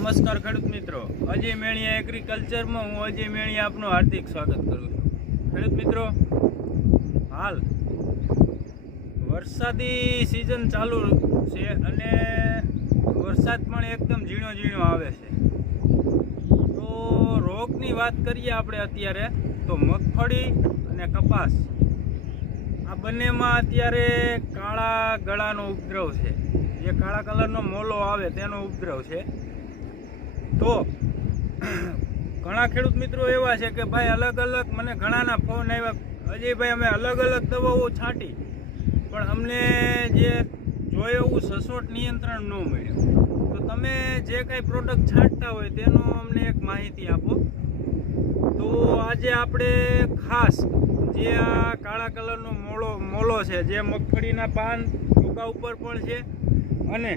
નમસ્કાર ખેડૂત મિત્રો. અજય મેણિયા એગ્રીકલ્ચરમાં હું અજય મેણિયા આપનું હાર્દિક સ્વાગત કરું છું. ખેડૂત મિત્રો, હાલ વરસાદી સિઝન ચાલુ છે અને વરસાદ પણ એકદમ ઝીણો ઝીણો આવે છે. તો રોગની વાત કરીએ આપણે અત્યારે, તો મગફળી અને કપાસ. આ બંનેમાં અત્યારે કાળા ગળાનો ઉપદ્રવ છે. જે કાળા કલરનો મોલો આવે તેનો ઉપદ્રવ છે. તો ઘણા ખેડૂત મિત્રો એવા છે કે ભાઈ અલગ અલગ મને ઘણાના ફોન આવ્યા. અજયભાઈ અમે અલગ અલગ દવાઓ છાંટી, પણ અમને જે જોઈએ એવું સસોટ નિયંત્રણ ન મળ્યું. તો તમે જે કાંઈ પ્રોડક્ટ છાંટતા હોય તેનો અમને એક માહિતી આપો. તો આજે આપણે ખાસ જે આ કાળા કલરનો મોળો, મોલો છે, જે મગફળીના પાન ટૂંકા ઉપર પણ છે અને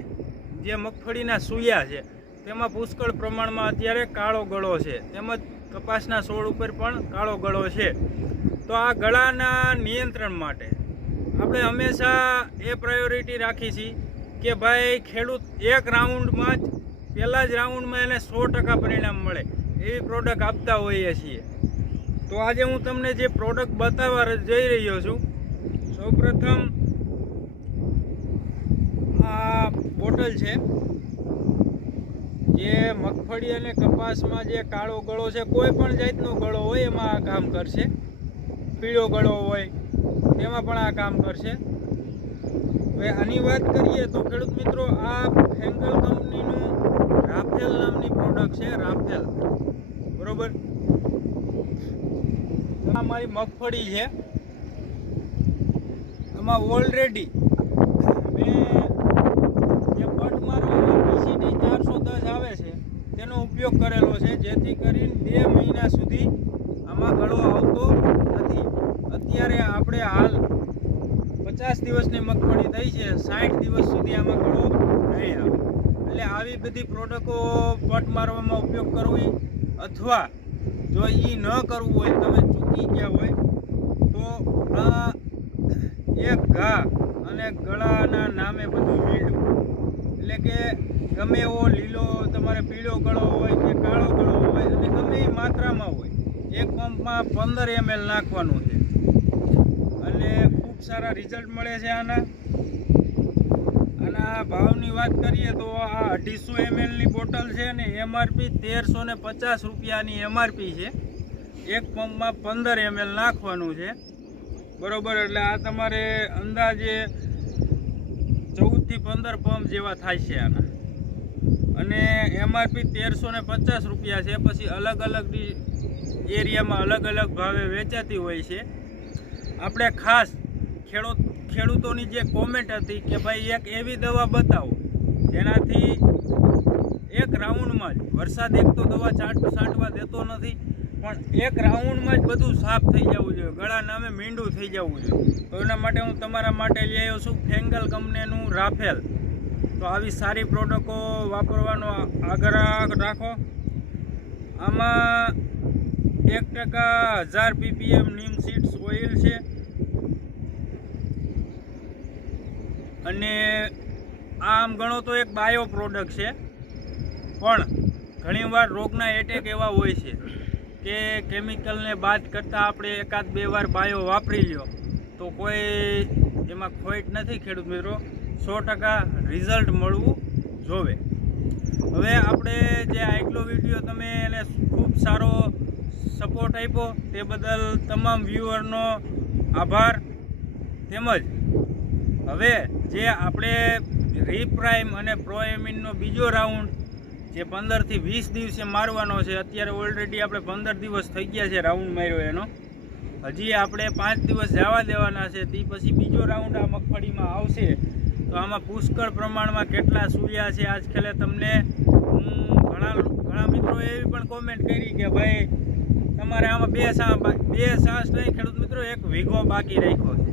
જે મગફળીના સૂયા છે તેમાં પુષ્કળ પ્રમાણમાં અત્યારે કાળો ગળો છે. તેમજ કપાસના છોડ ઉપર પણ કાળો ગળો છે. તો આ ગળાના નિયંત્રણ માટે આપણે હંમેશા એ પ્રાયોરિટી રાખી છીએ કે ભાઈ ખેડૂત એક રાઉન્ડમાં જ, પહેલાં જ રાઉન્ડમાં એને સો ટકા પરિણામ મળે એવી પ્રોડક્ટ આપતા હોઈએ છીએ. તો આજે હું તમને જે પ્રોડક્ટ બતાવવા જઈ રહ્યો છું, સૌપ્રથમ આ બોટલ છે. જે મગફળી અને કપાસમાં જે કાળો ગળો છે, કોઈ પણ જાતનો ગળો હોય એમાં આ કામ કરશે. પીળો ગળો હોય, એમાં પણ આ કામ કરશે. હવે આની વાત કરીએ તો ખેડૂત મિત્રો, આ ફેંગલ કંપનીનું રાફેલ નામની પ્રોડક્ટ છે, રાફેલ. બરોબર? આ મારી મગફળી છે. આમાં ઓલરેડી મેં જે પટ મારવામાં પીસીડી ચારસો દસ આવે છે તેનો ઉપયોગ કરેલો છે, જેથી કરીને બે મહિના સુધી આમાં ગળો આવતો નથી. અત્યારે આપણે હાલ પચાસ દિવસની મગફળી થઈ છે, સાઠ દિવસ સુધી આમાં ગળો નહીં આવે. એટલે આવી બધી પ્રોડક્ટો પટ મારવામાં ઉપયોગ કરવી અથવા જો એ ન કરવું હોય, તમે ચૂકી ગયા હોય, તો આ એક ઘા અને ગળાના નામે બધું મીંડું એટલે કે ગમે એવો લીલો તમારે પીળો ગળો હોય કે કાળો ગળો હોય અને ગમે એ માત્રામાં હોય, એક પંપમાં પંદર એમએલ નાખવાનું છે. અને ખૂબ સારા રિઝલ્ટ મળે છે આના. આના ભાવની વાત કરીએ તો આ અઢીસો એમએલની બોટલ છે અને એમઆરપી તેરસો ને પચાસ રૂપિયાની એમઆરપી છે. એક પંપમાં પંદર એમએલ નાખવાનું છે. બરોબર, એટલે આ તમારે અંદાજે પંદર પંપ જેવા થાય છે આના. અને એમઆરપી તેરસો ને પચાસ રૂપિયા છે. પછી અલગ અલગ એરિયામાં અલગ અલગ ભાવે વેચાતી હોય છે. આપણે ખાસ ખેડૂત ખેડૂતોની જે કોમેન્ટ હતી કે ભાઈ એક એવી દવા બતાવો, જેનાથી એક રાઉન્ડમાં જ વરસાદ એક તો દવા છાંટવા દેતો નથી પણ એક રાઉન્ડમાં જ બધું સાફ થઈ જવું જોઈએ. ગળા નામે મીંડું થઈ જવું જોઈએ. તો એના માટે હું તમારા માટે લઈ આવ્યો છું ફેંગલ કંપનીનું રાફેલ. તો આવી સારી પ્રોડક્ટો વાપરવાનો આગ્રહ રાખો. આમાં એક ટકા હજાર પીપીએમ નીમ સીડ્સ ઓઇલ છે. અને આમ ગણો તો એક બાયો પ્રોડક્ટ છે. પણ ઘણીવાર રોગના એટેક એવા હોય છે. કે કેમિકલને બાદ કરતાં આપણે એકાદ બે વાર બાયો વાપરી લ્યો. તો કોઈ એમાં ખોઈટ નથી ખેડૂત મિત્રો. સો ટકા રિઝલ્ટ મળવું જોવે. હવે આપણે જે આગલો વીડિયો તમે એને ખૂબ સારો સપોર્ટ આપ્યો તે બદલ તમામ વ્યુઅરનો આભાર. તેમજ હવે જે આપણે રીપ્રાઇમ અને પ્રોએમિનનો બીજો રાઉન્ડ જે પંદરથી વીસ દિવસે મારવાનો છે, અત્યારે ઓલરેડી આપણે પંદર દિવસ થઈ ગયા છે રાઉન્ડ માર્યો એનો. હજી આપણે પાંચ દિવસ જવા દેવાના છે, તે પછી બીજો રાઉન્ડ આ મગફળીમાં આવશે. તો આમાં પુષ્કળ પ્રમાણમાં કેટલા સૂર્યા છે આજકાલે તમને હું ઘણા ઘણા મિત્રોએ એવી પણ કોમેન્ટ કરી કે ભાઈ, તમારે આમાં બે સા, બે સાસ નહીં ખેડૂત મિત્રો, એક વીઘો બાકી રાખ્યો છે.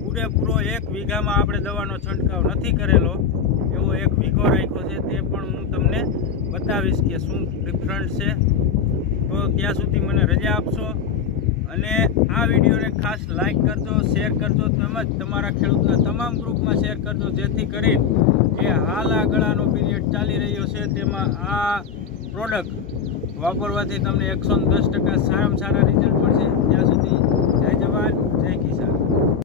પૂરેપૂરો એક વીઘામાં આપણે દવાનો છંટકાવ નથી કરેલો. એવો એક વીઘો રાખ્યો છે તે પણ હું તમને બતાવીશ કે શું ડિફરન્ટ છે. તો ત્યાં સુધી મને રજા આપશો અને આ વિડીયોને ખાસ લાઇક કરજો શેર કરજો, તેમજ તમારા ખેડૂતના તમામ ગ્રુપમાં શેર કરજો, જેથી કરી જે હાલ ગળાનો પીરિયડ ચાલી રહ્યો છે તેમાં આ પ્રોડક્ટ વાપરવાથી તમને એકસો દસ ટકા સારામાં સારા રિઝલ્ટ મળશે. ત્યાં